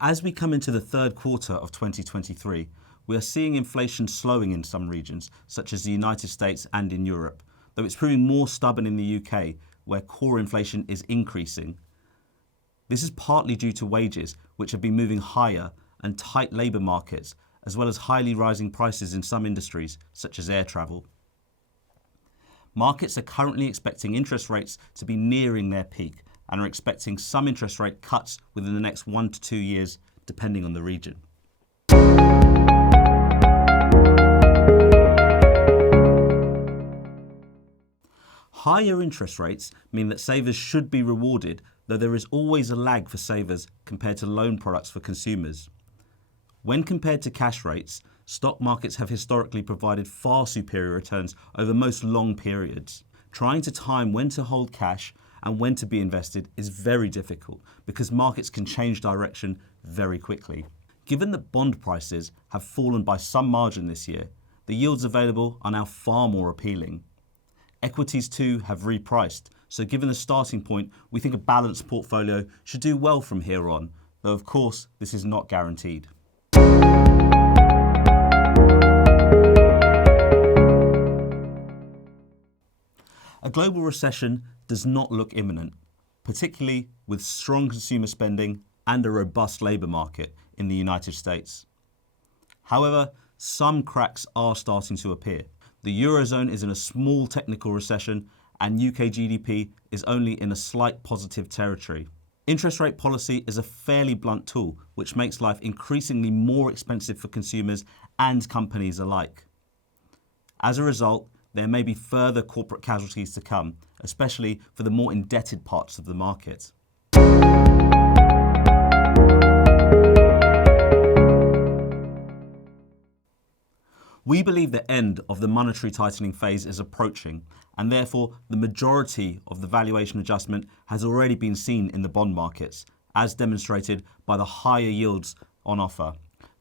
As we come into the third quarter of 2023, we are seeing inflation slowing in some regions, such as the United States and in Europe, though it's proving more stubborn in the UK, where core inflation is increasing. This is partly due to wages, which have been moving higher, and tight labour markets, as well as highly rising prices in some industries, such as air travel. Markets are currently expecting interest rates to be nearing their peak and are expecting some interest rate cuts within the next 1 to 2 years, depending on the region. Higher interest rates mean that savers should be rewarded, though there is always a lag for savers compared to loan products for consumers. When compared to cash rates, stock markets have historically provided far superior returns over most long periods. Trying to time when to hold cash and when to be invested is very difficult because markets can change direction very quickly. Given that bond prices have fallen by some margin this year, the yields available are now far more appealing. Equities too have repriced, so given the starting point, we think a balanced portfolio should do well from here on, though of course this is not guaranteed. A global recession does not look imminent, particularly with strong consumer spending and a robust labour market in the United States. However, some cracks are starting to appear. The Eurozone is in a small technical recession and UK GDP is only in a slight positive territory. Interest rate policy is a fairly blunt tool, which makes life increasingly more expensive for consumers and companies alike. As a result, there may be further corporate casualties to come, especially for the more indebted parts of the market. We believe the end of the monetary tightening phase is approaching, and therefore the majority of the valuation adjustment has already been seen in the bond markets, as demonstrated by the higher yields on offer.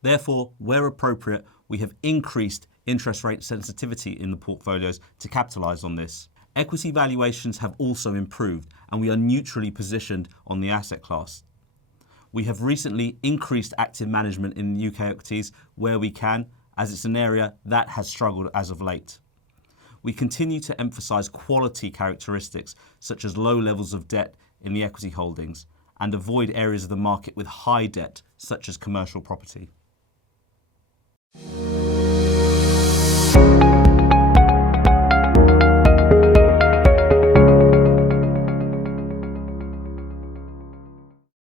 Therefore, where appropriate, we have increased interest rate sensitivity in the portfolios to capitalise on this. Equity valuations have also improved, and we are neutrally positioned on the asset class. We have recently increased active management in UK equities where we can, as it's an area that has struggled as of late. We continue to emphasise quality characteristics such as low levels of debt in the equity holdings and avoid areas of the market with high debt such as commercial property.